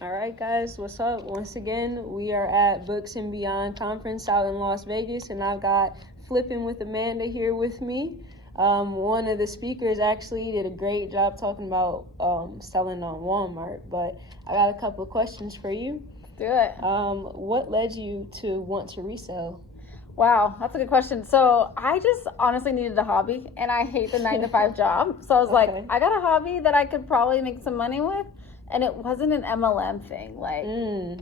All right, guys, what's up? Once again, we are at Books and Beyond Conference out in Las Vegas, and I've got Flipping with Amanda here with me. One of the speakers actually did a great job talking about selling on Walmart, but I got a couple of questions for you. Do it. What led you to want to resell? Wow, that's a good question. So I just honestly needed a hobby, and I hate the 9-to-5 job. So I was like, I got a hobby that I could probably make some money with, and it wasn't an MLM thing. Like,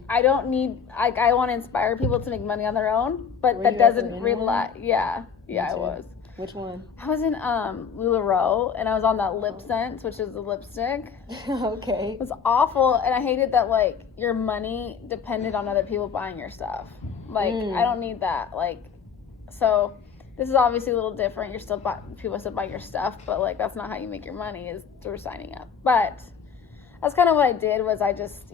I don't need, I want to inspire people to make money on their own, but that doesn't rely. Yeah, I was. Which one? I was in LuLaRoe, and I was on that Lip Sense, which is the lipstick. Okay. It was awful, and I hated that, like, your money depended on other people buying your stuff. Like, I don't need that. Like, so this is obviously a little different. You're still people still buy your stuff, but, like, that's not how you make your money, is through signing up. But that's kind of what I did, was I just,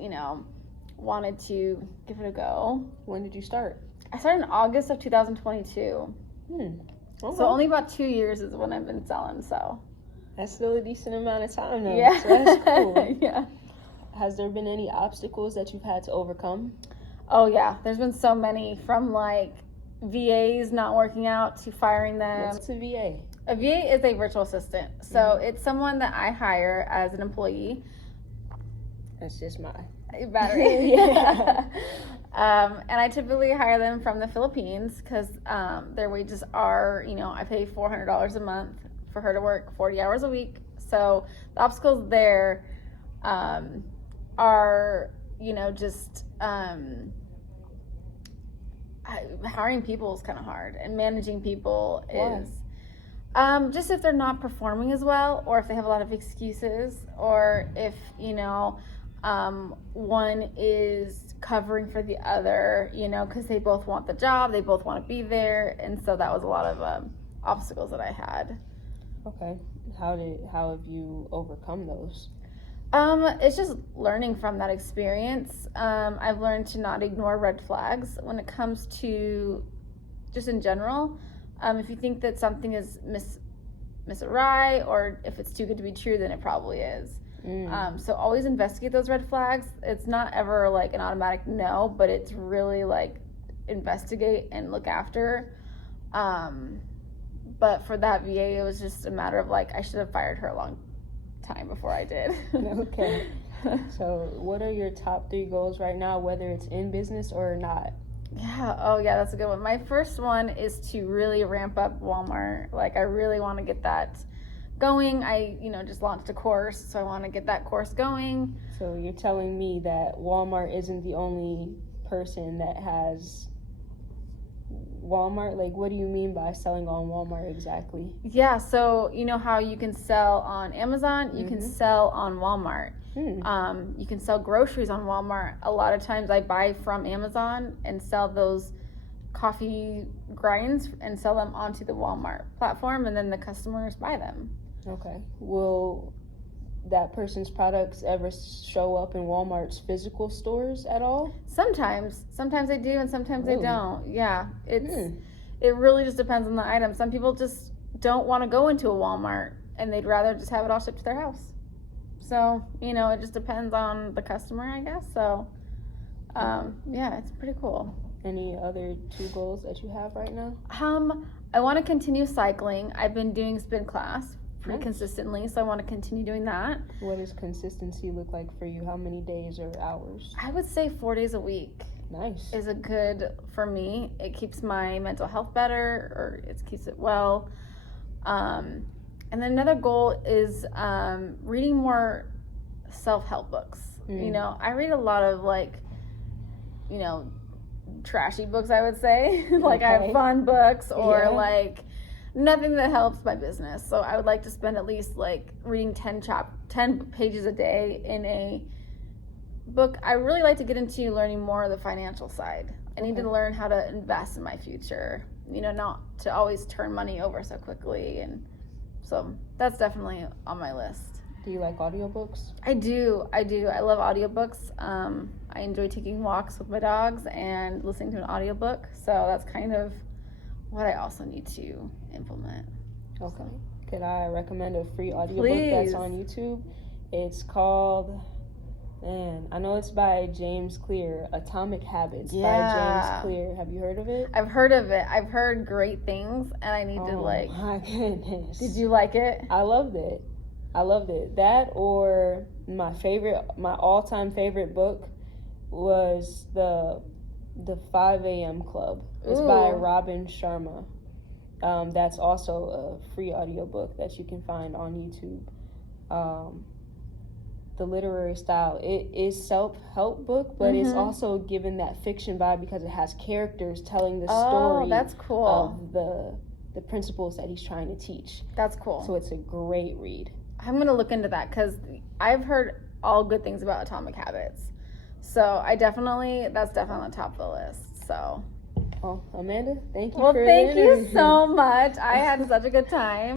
wanted to give it a go. When did you start? I started in August of 2022. Okay. So only about 2 years is when I've been selling, so. That's still a decent amount of time, though. Yeah. So that's cool. Yeah. Has there been any obstacles that you've had to overcome? Oh, yeah. There's been so many, from, like, VAs not working out to firing them. What's a VA? A VA is a virtual assistant. So it's someone that I hire as an employee. That's just my battery. Yeah. And I typically hire them from the Philippines because their wages are, I pay $400 a month for her to work 40 hours a week. So the obstacles there are, just hiring people is kind of hard, and managing people is just if they're not performing as well, or if they have a lot of excuses, or if, one is covering for the other, because they both want the job, they both want to be there, and so that was a lot of obstacles that I had. Okay. How have you overcome those? It's just learning from that experience. I've learned to not ignore red flags when it comes to just in general. If you think that something is awry, or if it's too good to be true, then it probably is. So always investigate those red flags. It's not ever like an automatic no, but it's really like investigate and look after. But for that VA, it was just a matter of like, I should have fired her a long time before I did. Okay. So what are your top 3 goals right now, whether it's in business or not? Yeah. Oh, yeah, that's a good one. My first one is to really ramp up Walmart. Like, I really want to get that going. I, just launched a course, so I want to get that course going. So you're telling me that Walmart isn't the only person that has Walmart? Like, what do you mean by selling on Walmart exactly? Yeah, so you know how you can sell on Amazon, you can sell on Walmart. You can sell groceries on Walmart. A lot of times I buy from Amazon and sell those coffee grinds and sell them onto the Walmart platform, and then the customers buy them. Okay. Will that person's products ever show up in Walmart's physical stores at all? Sometimes they do, and sometimes they don't. Yeah, it really just depends on the item. Some people just don't want to go into a Walmart, and they'd rather just have it all shipped to their house. So, it just depends on the customer, I guess. So, yeah, it's pretty cool. Any other 2 goals that you have right now? I want to continue cycling. I've been doing spin class pretty consistently, so I want to continue doing that. What does consistency look like for you? How many days or hours? I would say 4 days a week. Nice. Is a good for me. It keeps my mental health better, or it keeps it well. And then another goal is reading more self-help books. I read a lot of like, trashy books, I would say. Like, I have fun books, or like nothing that helps my business. So I would like to spend at least like reading 10 pages a day in a book. I really like to get into learning more of the financial side. I need to learn how to invest in my future, not to always turn money over so quickly. And so that's definitely on my list. Do you like audiobooks? I do. I love audiobooks. I enjoy taking walks with my dogs and listening to an audiobook. So that's kind of what I also need to implement. Okay. Could I recommend a free audiobook that's on YouTube? It's called Man, I know it's by James Clear, Atomic Habits by Yeah. James Clear. Have you heard of it? I've heard of it. I've heard great things, and I need to Oh my goodness. Did you like it? I loved it. That, or my all-time favorite book was the 5 a.m. Club. It's by Ooh. Robin Sharma. That's also a free audiobook that you can find on YouTube. The literary style, it is self-help book, but it's also given that fiction vibe because it has characters telling the story that's cool. of the principles that he's trying to teach. That's cool. So it's a great read. I'm gonna look into that because I've heard all good things about Atomic Habits. So that's definitely on the top of the list. So Well, Amanda, thank you well, for thank the you interview. so much. I had such a good time.